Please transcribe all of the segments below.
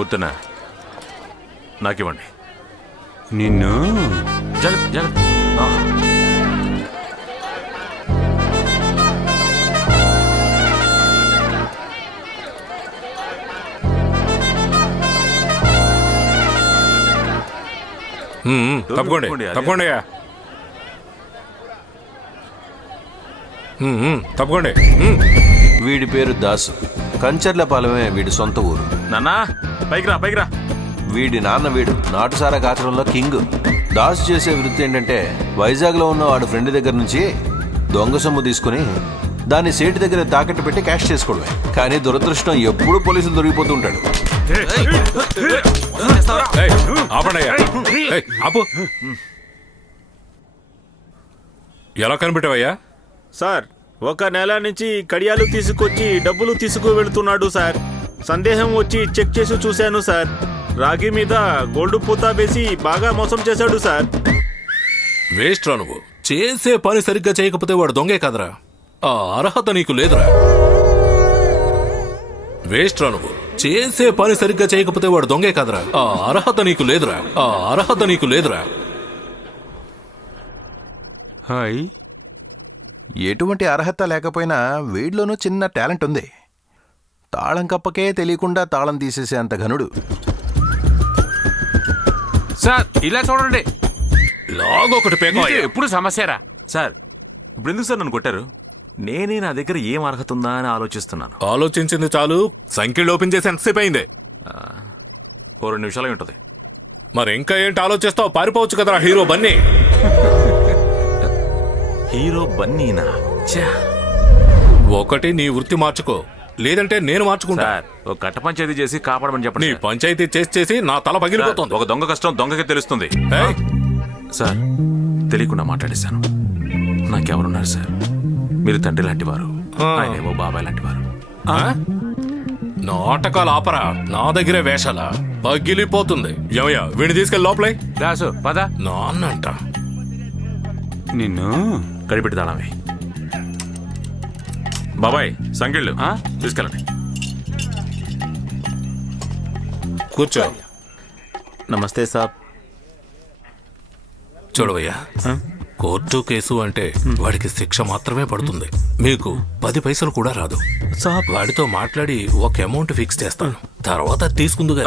ముత్తన నాకివ్వండి. నిన్ను జాగ్రత్త జాగ్రత్త. తప్పకోండి తప్పకోండి తప్పకోండి. వీడి పేరు దాసు. కంచర్లపాలెమే వీడి సొంత ఊరు. నాన్నా పైకి రా పైకి రా. వీడి నాన్న వీడు నాటుసారా కాచడంలో కింగ్. దాసు చేసే వృత్తి ఏంటంటే వైజాగ్లో ఉన్న వాడు ఫ్రెండ్ దగ్గర నుంచి దొంగ సొమ్ము తీసుకుని దాన్ని సేటు దగ్గర తాకట్టు పెట్టి క్యాష్ చేసుకోవడమే. కానీ దురదృష్టం ఎప్పుడూ పోలీసులు దొరికిపోతూ ఉంటాడు. ఆపు. ఎలా కనిపెట్టావయ్యా? సార్, 1 నెల నుంచి కడియాలు తీసుకొచ్చి డబ్బులు తీసుకు వెళుతున్నాడు సార్. సందేహం వచ్చి చెక్ చేసి చూశాను సార్. రాగి మీద గోల్డ్ పూత వేసి బాగా మోసం చేశాడు సార్. వేస్ట్ రా నువ్వు. చేసే పని సరిగ్గా చేయకపోతే వాడు దొంగే కదరా. ఆ అర్హత నీకు లేదురా. వేస్ట్ రా నువ్వు. చేసే పని సరిగ్గా చేయకపోతే వాడు దొంగే కదరా. ఆ అర్హత నీకు లేదురా. ఆ అర్హత నీకు లేదురా. హాయ్. ఎటువంటి అర్హత లేకపోయినా వీడిలోనూ చిన్న టాలెంట్ ఉంది. తాళం కప్పకే తెలియకుండా తాళం తీసేసే అంత ఘనుడు. సార్ ఇలా చూడండి. లాగొకటి పేక ఎప్పుడు సమస్యరా సార్, ఇప్పుడు ఎందుకు సార్ నన్ను కొట్టారు? నేనే నా దగ్గర ఏం అర్హత ఉందా అని ఆలోచిస్తున్నాను. ఆలోచించింది చాలు. సంఖ్యలు ఓపెన్ చేసి ఎంతసేపు అయింది? 2 నిమిషాలే ఉంటుంది. మరి ఇంకా ఏంటి ఆలోచిస్తావు? పారిపోవచ్చు కదరా హీరో బన్నీ. హీరో బన్నీనా? ఒకటి నీ వృత్తి మార్చుకో, లేదంటే నేను మార్చుకుంటా. సార్, ఒక కట్ట పంచాయతీ చేసి కాపాడమని చెప్పండి. నీ పంచాయతీ చేసి నా తల పగిలిపోతుంది. ఒక దొంగ కష్టం దొంగకే తెలుస్తుంది. సార్, తెలియకుండా మాట్లాడేశాను. నాకెవరున్నారు సార్? మీరు తండ్రి లాంటి వారు, ఆయనేమో బాబాయ్ లాంటి వారు. నాటకాలు ఆపరా. నా దగ్గరే వేషాలా? పగిలిపోతుంది. ఏమయ్యా, వీడిని తీసుకెళ్ళి లోపలే. దాసు పద. నాన్నంట. నిన్ను కడిపెట్టి తాళమే. బాబాయ్, సంగిళ్ళు తీసుకెళ్ళండి. కూర్చో. నమస్తే సాబ్. చూడవయ్యా, కోర్టు కేసు అంటే వాడికి శిక్ష మాత్రమే పడుతుంది. మీకు 10 పైసలు కూడా రాదు. వాడితో మాట్లాడి ఒక అమౌంట్ ఫిక్స్ చేస్తాను, తర్వాత తీసుకుందుగా.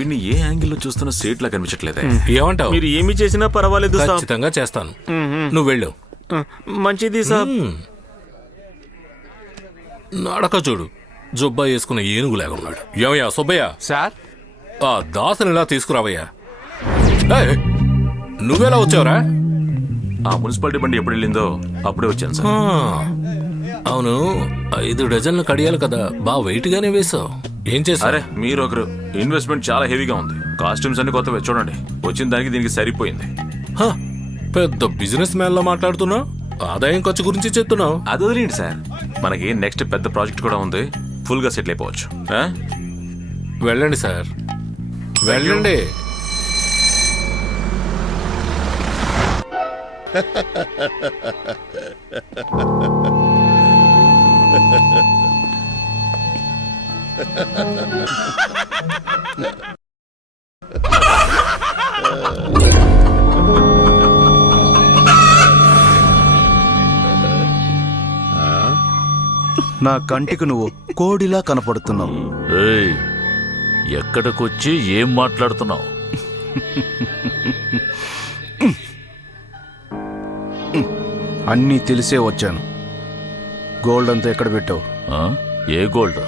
వీడిని ఏ యాంగిల్లో చూస్తున్నా స్ట్రేట్ లా కనిపించట్లేదే. ఏమంటావు? మీరు ఏమి చేసినా పర్వాలేదు సాబ్. ఖచ్చితంగా చేస్తాను. నువ్వు వెళ్ళు. మంచిది సాబ్. నడక చూడు, జుబ్బా వేసుకున్న ఏనుగులాగా ఉన్నాడు. ఏమయ్యా సుబ్బయ్య, సార్ ఆ దాసుని ఇలా తీసుకురావయ్యా. నువ్వెలా వచ్చావురా? ఆ మున్సిపాలిటీ బండి ఎప్పుడు వెళ్ళిందో అప్పుడే వచ్చాను సార్. అవును, 5 డజన్లు కడియాలి కదా, బాగా వెయిట్ గానే వేసావు. ఏం చేశారు? అరే మీరు ఒకరు. ఇన్వెస్ట్మెంట్ చాలా హెవీగా ఉంది. కాస్ట్యూమ్స్ అన్ని కొత్తవే. చూడండి, వచ్చిన దానికి దీనికి సరిపోయింది. పెద్ద బిజినెస్ మ్యాన్ లా మాట్లాడుతున్నావు. ఆదాయం ఖర్చు గురించి చెప్తున్నావు. అది వదిలేండి సార్, మనకి నెక్స్ట్ పెద్ద ప్రాజెక్ట్ కూడా ఉంది. ఫుల్ గా సెటిల్ అయిపోవచ్చు. వెళ్ళండి సార్, వెళ్ళండి. నా కంటికి నువ్వు కోడిలా కనపడుతున్నావు. ఎక్కడికొచ్చి ఏం మాట్లాడుతున్నావు? అన్నీ తెలిసే వచ్చాను. గోల్డ్ అంతా ఎక్కడ పెట్టావు? ఏ గోల్డ్?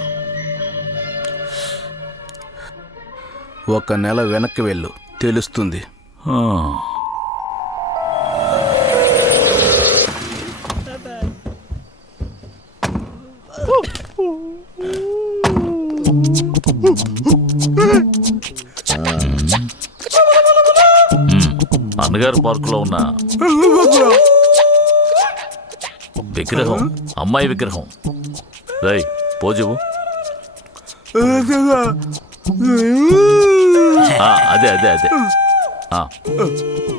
1 నెల వెనక్కి వెళ్ళు, తెలుస్తుంది. అన్నగారు పార్కులో ఉన్న విగ్రహం అమ్మాయి విగ్రహం. రై పోజువు. అదే అదే అదే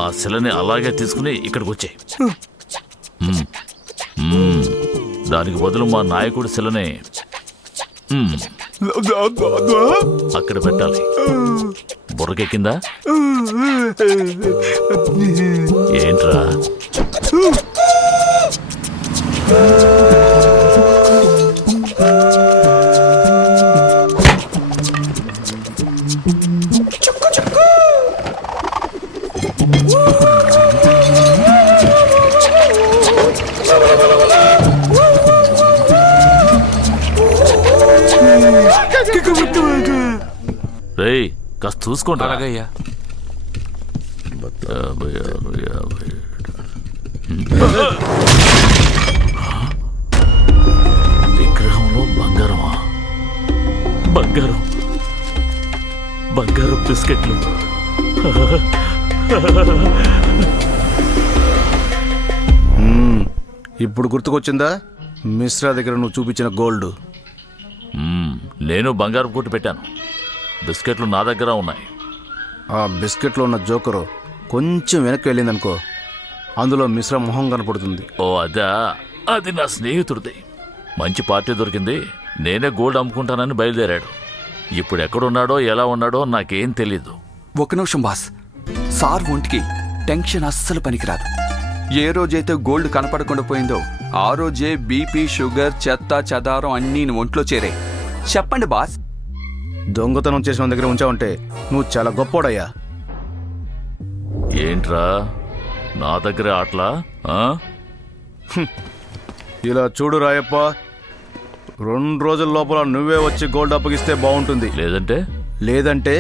ఆ శిలని అలాగే తీసుకుని ఇక్కడికి వచ్చాయి. దానికి బదులు మా నాయకుడి శిలని అక్కడ పెట్టాలి. బుర్రకెక్కిందా? ఏంట్రా? రేయ్, కాస్త చూసుకోండి. అలాగయ్యా. 56. విగ్రహంలో బంగారమా? బంగారం బిస్కెట్లు. ఇప్పుడు గుర్తుకొచ్చిందా మిశ్రా దగ్గర నువ్వు చూపించిన గోల్డ్? నేను బంగారం కొట్టు పెట్టాను. బిస్కెట్లు నా దగ్గర ఉన్నాయి. ఆ బిస్కెట్లో ఉన్న జోకరు కొంచెం వెనక్కి వెళ్ళిందనుకో, అందులో మిశ్రా మొహం కనపడుతుంది. ఓ అదా, అది నా స్నేహితుడిది. మంచి పార్టీ దొరికింది, నేనే గోల్డ్ అమ్ముకుంటానని బయలుదేరాడు. ఇప్పుడు ఎక్కడున్నాడో ఎలా ఉన్నాడో నాకేం తెలీదు. ఒక నిమిషం బాస్, సార్ ఒంటికి టెన్షన్ అస్సలు పనికిరాదు. ఏ రోజైతే గోల్డ్ కనపడకుండా పోయిందో ఆ రోజే బీపీ, షుగర్, చెత్త చెదారం అన్నీ ఒంట్లో చేరే. చెప్పండి బాస్. దొంగతనం చేసిన దగ్గర ఉంచావంటే నువ్వు చాలా గొప్పోడయ్యా. ఏంట్రా నా దగ్గరే ఆటలా? ఇలా చూడు రాయప్ప, 2 రోజుల లోపల నువ్వే వచ్చి గోల్డ్ అప్పగిస్తే బాగుంటుంది. లేదంటే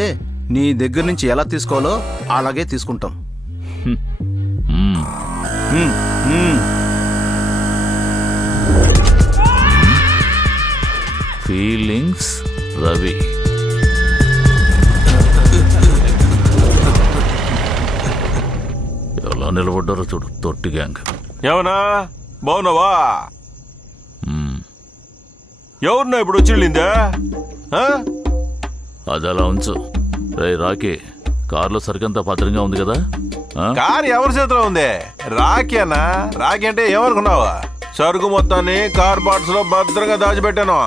నీ దగ్గర నుంచి ఎలా తీసుకోవాలో అలాగే తీసుకుంటాం. ఫీలింగ్స్ రవి. ఎలా నిలబడ్డారో చూడు, తొట్టి గ్యాంగ్. ఏమన్నా బాగున్నావా? ఎవరున్నా ఇప్పుడు వచ్చి వెళ్ళిందా? అది అలా ఉంచు. రే రాకీ, కారులో సరికంతా భద్రంగా ఉంది కదా? కారు ఎవరి చేతిలో ఉంది? రాకీ అన్నా. రాకీ అంటే ఏమనుకున్నావా? సరుకు మొత్తాన్ని కార్ పార్ట్స్ లో భద్రంగా దాచిపెట్టాను.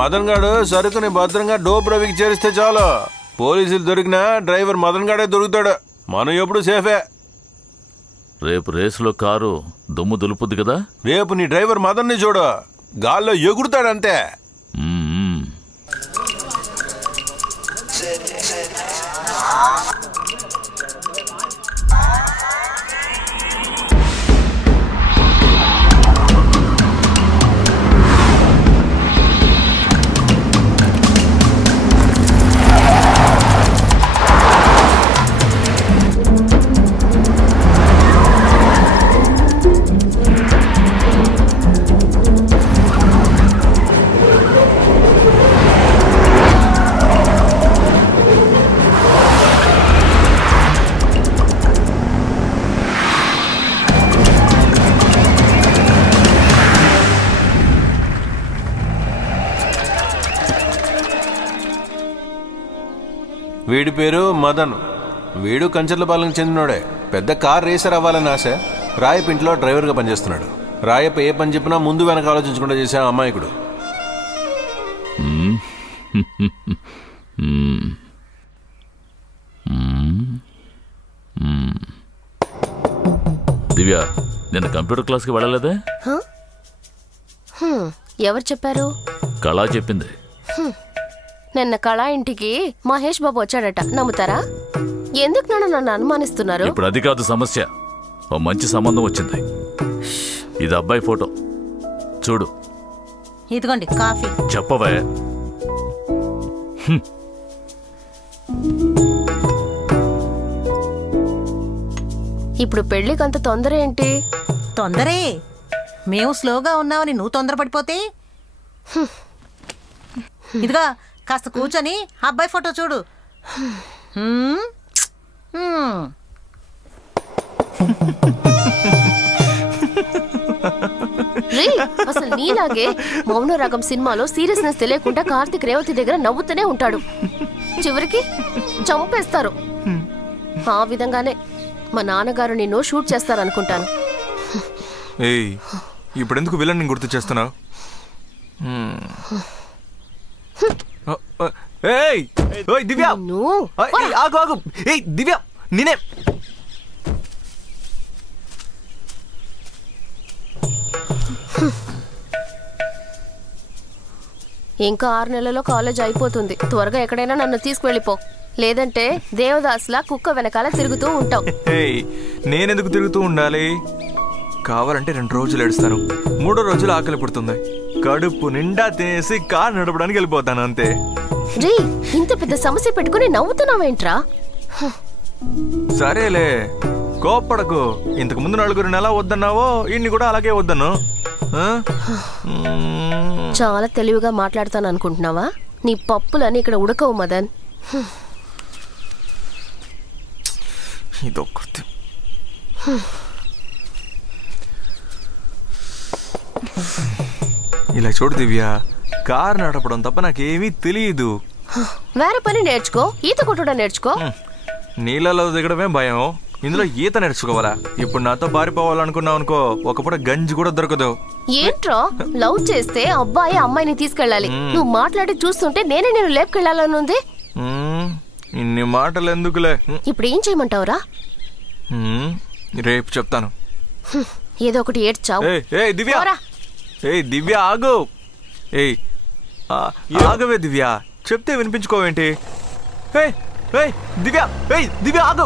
మదన్ గాడు సరుకుని భద్రంగా డోప్ రవికి చేరిస్తే చాలు, పోలీసులు దొరికినా డ్రైవర్ మదన్ గాడే దొరుకుతాడు. మనం ఎప్పుడు సేఫే. రేపు రేసులో కారు దుమ్ము దులుపుద్ది కదా? రేపు నీ డ్రైవర్ మదన్ని చూడు, గాల్లో ఎగురుతాడంతే. వీడి పేరు మదన్. వీడు కంచర్లపాలెంకి చెందినోడే. పెద్ద కార్ రేసర్ అవ్వాలని ఆశ. రాయప్ప ఇంట్లో డ్రైవర్గా పనిచేస్తున్నాడు. రాయప్ప ఏ పని చెప్పినా ముందు వెనక ఆలోచించకుండా చేసే అమాయకుడు. దివ్య, నిన్న కంప్యూటర్ క్లాస్కి వెళ్ళలేదే? ఎవరు చెప్పారు? కళా చెప్పింది. నిన్న కళా ఇంటికి మహేష్ బాబు వచ్చాడట, నమ్ముతారా? ఎందుకు నన్ను అనుమానిస్తున్నారు? ఇప్పుడు అది కాదు సమస్య. ఓ మంచి సంబంధం వచ్చింది. ఇది అబ్బాయి ఫోటో చూడు. ఇదిగోండి కాఫీ. చెప్పవే. ఇప్పుడు పెళ్లికంత తొందర ఏంటి? తొందరే, మేము స్లోగా ఉన్నామని నువ్వు తొందరపడిపోతే. ఇదిగా కాస్త కూర్చొని అబ్బాయి ఫోటో చూడు. అసలు నీలాగే మౌనరాగం సినిమాలో సీరియస్నెస్ తెలియకుండా కార్తిక్ రేవతి దగ్గర నవ్వుతూనే ఉంటాడు, చివరికి చంపేస్తారు. ఆ విధంగానే మా నాన్నగారు నిన్ను షూట్ చేస్తారనుకుంటాను. ఇప్పుడెందుకు విలన్ గుర్తు చేస్తున్నావు? ఏయ్ ఓయ్ దివ్య నువ్వు ఏయ్, ఆగు ఆగు ఏయ్ దివ్య నేనే ఇంకా 6 నెలల్లో కాలేజ్ అయిపోతుంది. త్వరగా ఎక్కడైనా నన్ను తీసుకువెళ్ళిపో, లేదంటే దేవదాస్లా కుక్క వెనకాల తిరుగుతూ ఉంటావు. ఏయ్ నేనెందుకు తిరుగుతూ ఉండాలి? కావాలంటే 2 రోజులు ఏడుస్తాను, 3 రోజులు ఆకలి పుడుతుంది, కడుపు నిండా తినేసి కారు నడపడానికి వెళ్ళిపోతాను అంతే. రీ, ఇంత పెద్ద సమస్య పెట్టుకుని నవ్వుతున్నావేంట్రా? సరేలే కోప్పడకు. ఇంతకు ముందు 4 నెల వద్దన్నావో ఇన్ని కూడా అలాగే వద్దను. ఆ? చాలా తెలివిగా మాట్లాడతాను అనుకుంటున్నావా? నీ పప్పులని ఇక్కడ ఉడకవు మదన్. ఇదొక్కటి ఇలా చూడు దివ్య, కారు నడపడం తప్ప నాకేమీ తెలియదు. వేరే పని నేర్చుకో, ఈత కొట్టడం నేర్చుకో. నీళ్ళలో దిగడమే భయం, ఇందులో ఈత నేర్చుకోవాలా? ఇప్పుడు నాతో పారిపోవాలనుకున్నావు అనుకో, ఒకపూట గంజి కూడా దొరకదు. ఏంట్రా, లవ్ చేస్తే అబ్బాయి అమ్మాయిని తీసుకెళ్ళాలి. నువ్వు మాట్లాడి చూస్తుంటే నేనే నేను లేపుకెళ్ళాలనుంది. ఇన్ని మాటలు ఎందుకులే. ఇప్పుడు ఏం చేయమంటావురా? రేపు చెప్తాను. ఏదో ఒకటి ఏడ్చావు. ఏయ్ దివ్య, ఏయ్ దివ్య ఆగు. ఏయ్ ఆగవే దివ్య, చెప్తే వినిపించుకోవేంటి? ఏయ్ దివ్య, ఏయ్ దివ్య ఆగు.